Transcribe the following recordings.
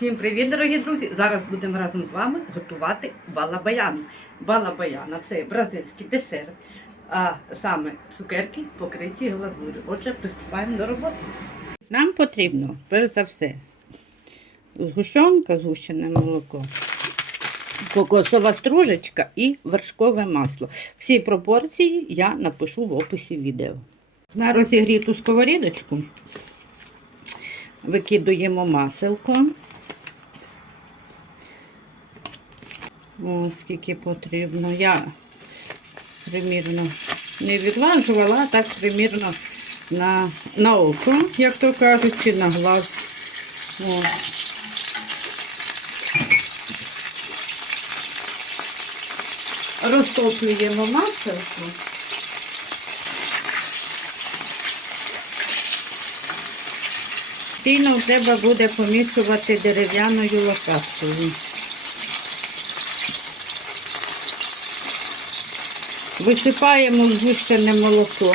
Всім привіт, дорогі друзі! Зараз будемо разом з вами готувати балабаян. Балабаяна це бразильський десерт, а саме цукерки покриті глазур'ю. Отже, приступаємо до роботи. Нам потрібно, перш за все, згущенка, згущене молоко, кокосова стружечка і вершкове масло. Всі пропорції я напишу в описі відео. На розігріту сковорідочку викидуємо маселко. О, скільки потрібно. Я примірно не відважувала, а так примірно на, на око, як то кажуть, чи на глаз. О. Розтоплюємо маселку. Постійно треба буде помішувати дерев'яною лопаткою. Висипаємо згущене молоко.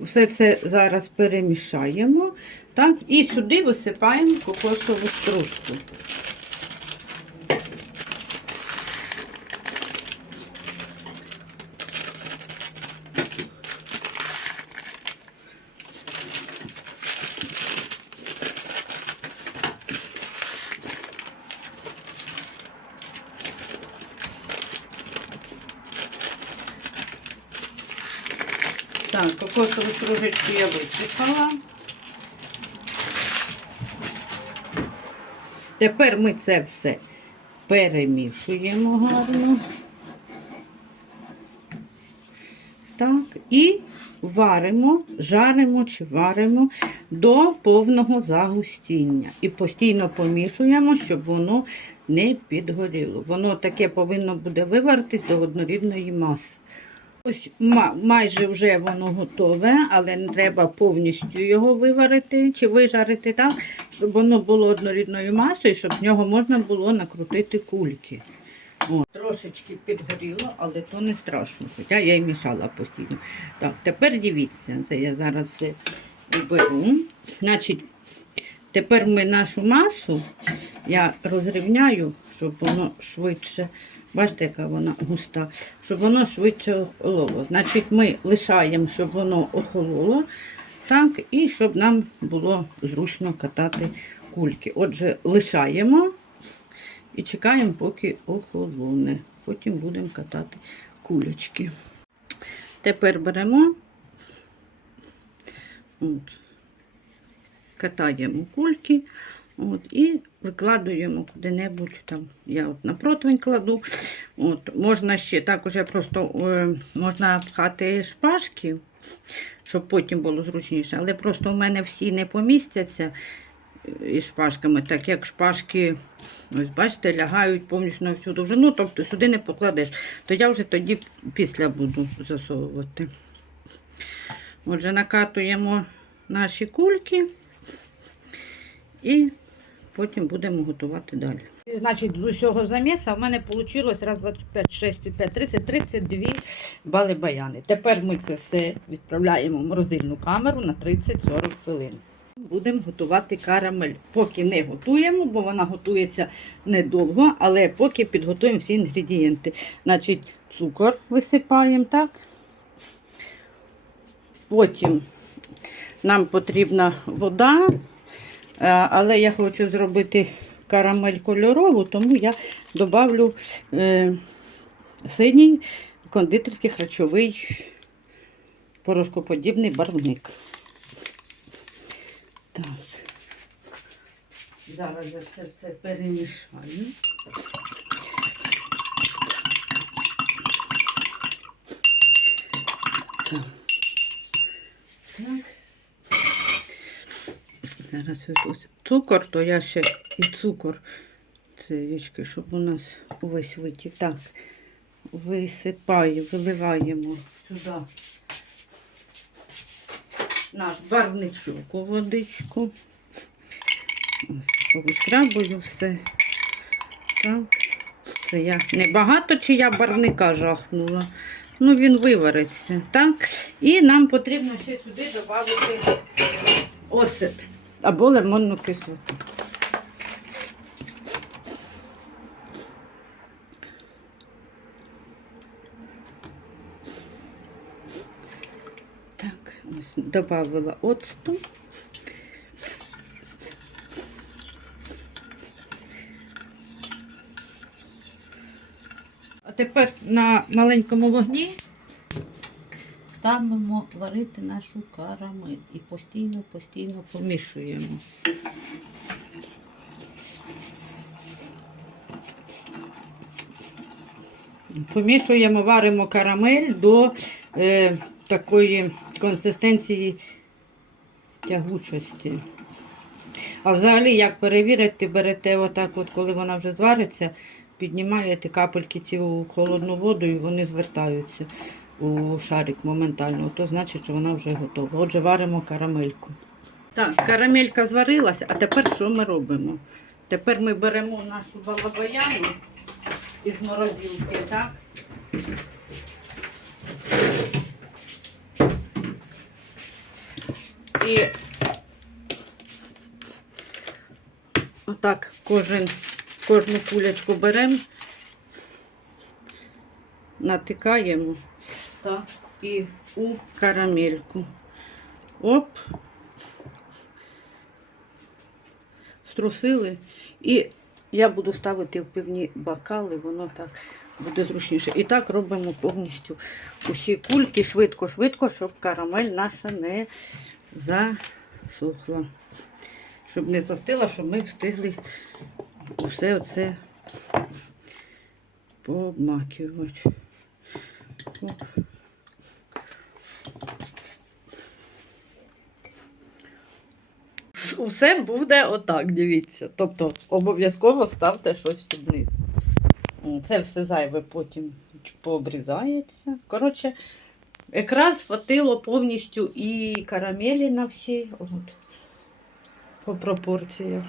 Все це зараз перемішаємо. Так, і сюди висипаємо кокосову стружку. Так, кокосову стружечку я висипала. Тепер ми це все перемішуємо гарно. Так, і варимо, жаримо чи варимо до повного загустіння. І постійно помішуємо, щоб воно не підгоріло. Воно таке повинно буде виваритись до однорідної маси. Ось майже вже воно готове, але не треба повністю його виварити чи вижарити так, щоб воно було однорідною масою, щоб з нього можна було накрутити кульки. О, трошечки підгоріло, але то не страшно, хоча я і мішала постійно. Так, тепер дивіться, це я зараз все беру. Значить, тепер ми нашу масу я розрівняю, щоб воно швидше. Бачите, яка вона густа, щоб воно швидше охололо. Значить, ми лишаємо, щоб воно охололо, так, і щоб нам було зручно катати кульки. Отже, лишаємо і чекаємо, поки охолоне. Потім будемо катати кулечки. Тепер беремо, от, катаємо кульки. От, і викладуємо куди-небудь там. Я от на противень кладу. От, можна ще так просто е, можна пхати шпажки, щоб потім було зручніше. Але просто в мене всі не помістяться е, із шпажками, так як шпажки, ось бачите, лягають повністю на всю довжину, тобто сюди не покладеш. То я вже тоді після буду засовувати. Отже, накатуємо наші кульки. І потім будемо готувати далі. Значить, з усього заміса в мене вийшло раз, 2, 5, 6, 5, 30, 32 бали баяни. Тепер ми це все відправляємо в морозильну камеру на 30-40 хвилин. Будемо готувати карамель. Поки не готуємо, бо вона готується недовго, але поки підготуємо всі інгредієнти. Значить, цукор висипаємо, так? Потім нам потрібна вода. Е, Але я хочу зробити карамель кольорову, тому я додавлю е, синій кондитерський харчовий порошкоподібний барвник. Так. Зараз я це все перемішаю. Так. Так. Зараз ось цукор, то я ще і цукор. Вічки, щоб у нас увесь витік. Так, висипаємо, виливаємо сюди наш барвничок у водичку. Ось все. Так. Це я небагато чи я барника жахнула. Ну, він вивариться. Так? І нам потрібно ще сюди додати оцет або лимонну кислоту. Так, ось додавила оцту. А тепер на маленькому вогні ставимо варити нашу карамель і постійно, постійно помішуємо. Помішуємо, варимо карамель до е, такої консистенції тягучості. А взагалі, як перевірити, берете отак, от, коли вона вже звариться, піднімаєте капельки у холодну воду і вони звертаються у шарик моментально. То значить, що вона вже готова. Отже, варимо карамельку. Так, карамелька зварилася, а тепер що ми робимо? Тепер ми беремо нашу балабаяну із морозилки, так? І отак кожен, кожну кулечку беремо, натикаємо так, і у карамельку. Оп. Струсили. І я буду ставити в певні бокали, воно так буде зручніше. І так робимо повністю усі кульки швидко-швидко, щоб карамель наша не засохла. Щоб не застила, щоб ми встигли все оце пообмакувати. Оп. Усе буде отак, дивіться. Тобто обов'язково ставте щось під низ. Це все зайве потім пообрізається. Коротше, якраз хватило повністю і карамелі на всі. От, по пропорціях.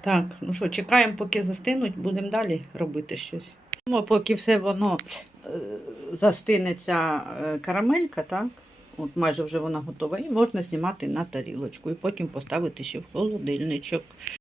Так, ну що, чекаємо, поки застинуть, будемо далі робити щось. Ну, поки все воно е, застинеться е, карамелька, так? От майже вже вона готова, і можна знімати на тарілочку і потім поставити ще в холодильничок.